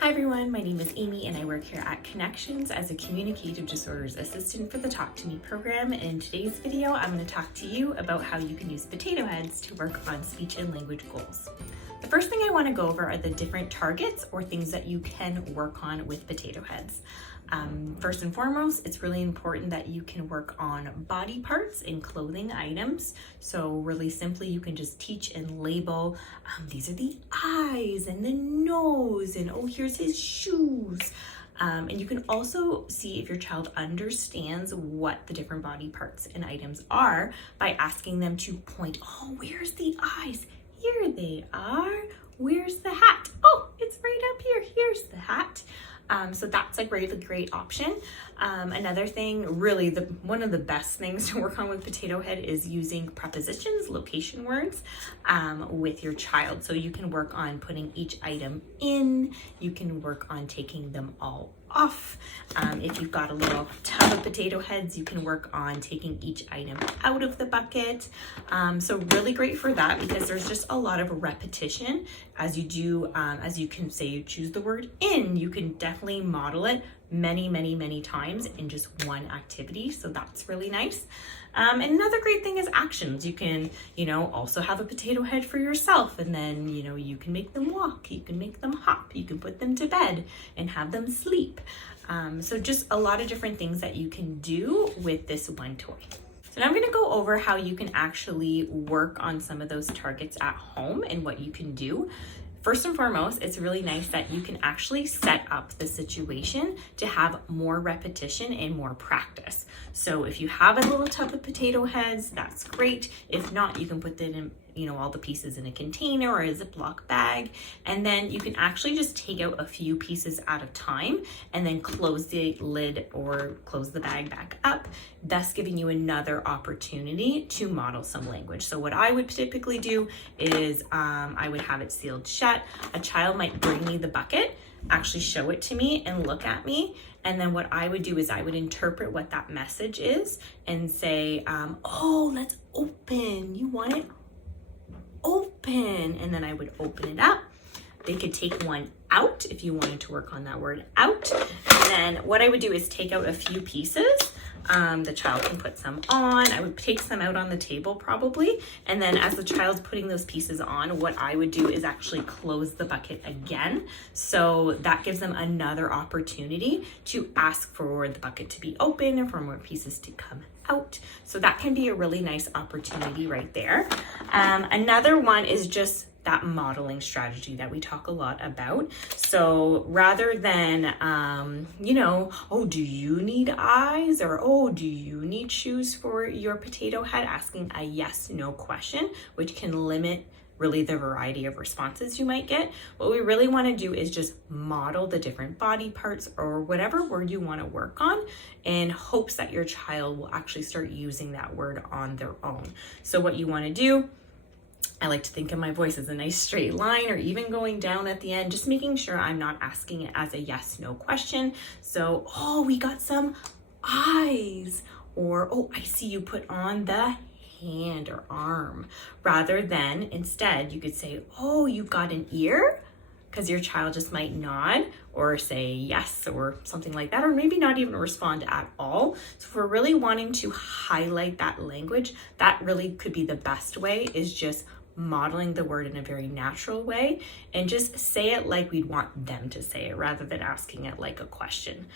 Hi everyone, my name is Amy and I work here at Connections as a Communicative Disorders Assistant for the Talk to Me program. And in today's video, I'm going to talk to you about how you can use potato heads to work on speech and language goals. The first thing I want to go over are the different targets or things that you can work on with potato heads. First and foremost, it's really important that you can work on body parts and clothing items. So really simply, you can just teach and label, these are the eyes and the nose, and oh, here's his shoes. And you can also see if your child understands what the different body parts and items are by asking them to point, oh, where's the eyes? Here they are. Where's the hat? Oh, it's right up here. Here's the hat. So that's a great option. Another thing, really one of the best things to work on with potato head is using prepositions, location words, with your child. So you can work on putting each item in, you can work on taking them all off. If you've got a little tub of potato heads, you can work on taking each item out of the bucket. So really great for that because there's just a lot of repetition as you do, as you can say, you choose the word in, you can definitely model it many times in just one activity. So that's really nice. And another great thing is actions. You can, also have a potato head for yourself, and then, you can make them walk, you can make them hop, you can put them to bed and have them sleep. So just a lot of different things that you can do with this one toy. So now I'm going to go over how you can actually work on some of those targets at home and what you can do. First and foremost, it's really nice that you can actually set up the situation to have more repetition and more practice. So if you have a little tub of potato heads, that's great. If not, you can put them in, all the pieces in a container or a Ziploc bag. And then you can actually just take out a few pieces at a time and then close the lid or close the bag back up, thus giving you another opportunity to model some language. So what I would typically do is I would have it sealed shut. A child might bring me the bucket, actually show it to me and look at me. And then what I would do is I would interpret what that message is and say, oh, let's open. You want it? Open. And then I would open it up. They could take one out if you wanted to work on that word out. And then what I would do is take out a few pieces. The child can put some on. I would take some out on the table probably. And then as the child's putting those pieces on, what I would do is actually close the bucket again. So that gives them another opportunity to ask for the bucket to be open and for more pieces to come out. So that can be a really nice opportunity right there. Another one is just that modeling strategy that we talk a lot about. So rather than, oh, do you need eyes? Or, oh, do you need shoes for your potato head? Asking a yes, no question, which can limit really the variety of responses you might get. What we really want to do is just model the different body parts or whatever word you want to work on in hopes that your child will actually start using that word on their own. So what you want to do, I like to think of my voice as a nice straight line or even going down at the end, just making sure I'm not asking it as a yes, no question. So, oh, we got some eyes, or, oh, I see you put on the hand or arm, rather than instead you could say, oh, you got an ear, because your child just might nod or say yes or something like that, or maybe not even respond at all. So if we're really wanting to highlight that language, that really could be the best way, is just modeling the word in a very natural way and just say it like we'd want them to say it rather than asking it like a question.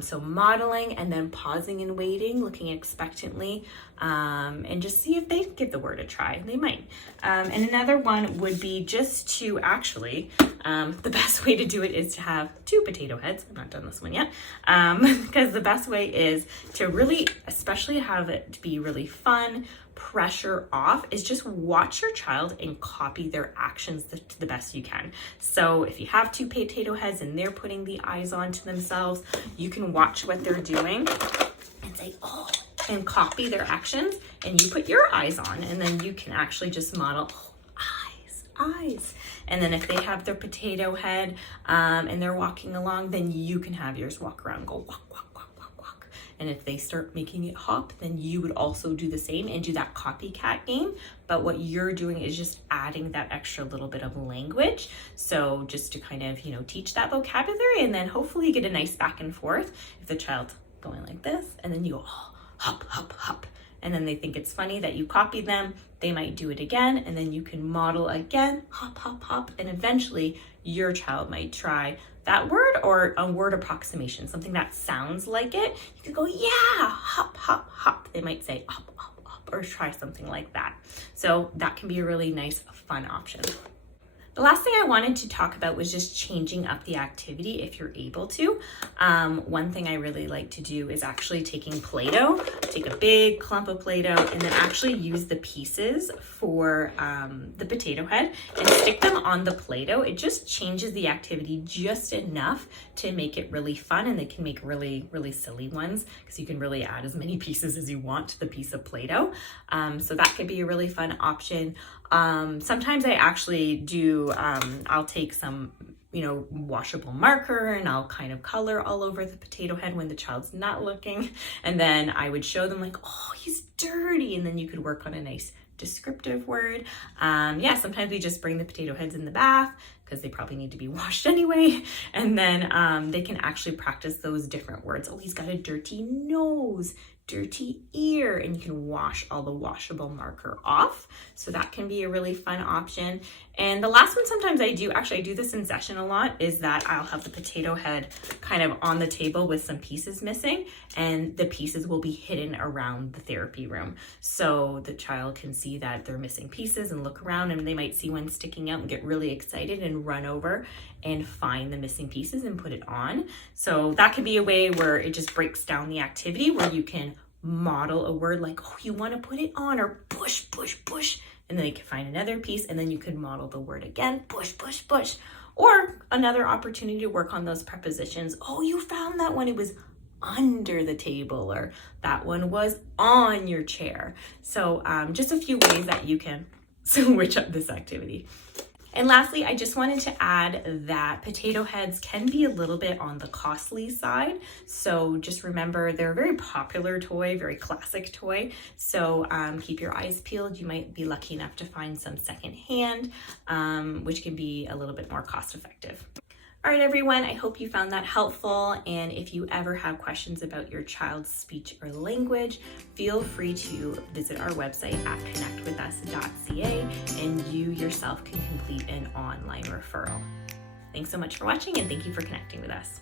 So modeling and then pausing and waiting, looking expectantly, and just see if they give the word a try. They might. And another one would be just to actually, the best way to do it is to have two potato heads. I've not done this one yet, because the best way is to really, especially have it be really fun, pressure off, is just watch your child and copy their actions to the best you can. So if you have two potato heads and they're putting the eyes on to themselves, you can watch what they're doing and say, oh, and copy their actions, and you put your eyes on, and then you can actually just model, oh, eyes. And then if they have their potato head and they're walking along, then you can have yours walk around, go walk, walk, walk, walk, walk. And if they start making it hop, then you would also do the same and do that copycat game. But what you're doing is just adding that extra little bit of language. So just to kind of, teach that vocabulary, and then hopefully you get a nice back and forth. If the child's going like this, and then you go, oh, hop, hop, hop. And then they think it's funny that you copied them, they might do it again, and then you can model again, hop, hop, hop, and eventually your child might try that word or a word approximation, something that sounds like it. You can go, yeah, hop, hop, hop. They might say hop, hop, hop, or try something like that. So that can be a really nice, fun option. The last thing I wanted to talk about was just changing up the activity if you're able to. One thing I really like to do is actually taking Play-Doh, take a big clump of Play-Doh, and then actually use the pieces for the potato head and stick them on the Play-Doh. It just changes the activity just enough to make it really fun, and they can make really, really silly ones because you can really add as many pieces as you want to the piece of Play-Doh. So that could be a really fun option. Sometimes I actually do, I'll take some, washable marker, and I'll kind of color all over the potato head when the child's not looking. And then I would show them like, oh, he's dirty. And then you could work on a nice descriptive word. Sometimes we just bring the potato heads in the bath because they probably need to be washed anyway. And then they can actually practice those different words. Oh, he's got a dirty nose, dirty ear, and you can wash all the washable marker off. So that can be a really fun option. And the last one sometimes I do this in session a lot, is that I'll have the potato head kind of on the table with some pieces missing, and the pieces will be hidden around the therapy room. So the child can see that they're missing pieces and look around, and they might see one sticking out and get really excited and run over and find the missing pieces and put it on. So that could be a way where it just breaks down the activity, where you can model a word like, oh, you want to put it on, or push, push, push. And then they can find another piece, and then you could model the word again, push, push, push. Or another opportunity to work on those prepositions. Oh, you found that one, it was under the table, or that one was on your chair. So just a few ways that you can switch up this activity. And lastly, I just wanted to add that potato heads can be a little bit on the costly side. So just remember, they're a very popular toy, very classic toy. So keep your eyes peeled. You might be lucky enough to find some secondhand, which can be a little bit more cost effective. All right, everyone, I hope you found that helpful. And if you ever have questions about your child's speech or language, feel free to visit our website at connectwithus.ca, and you yourself can complete an online referral. Thanks so much for watching, and thank you for connecting with us.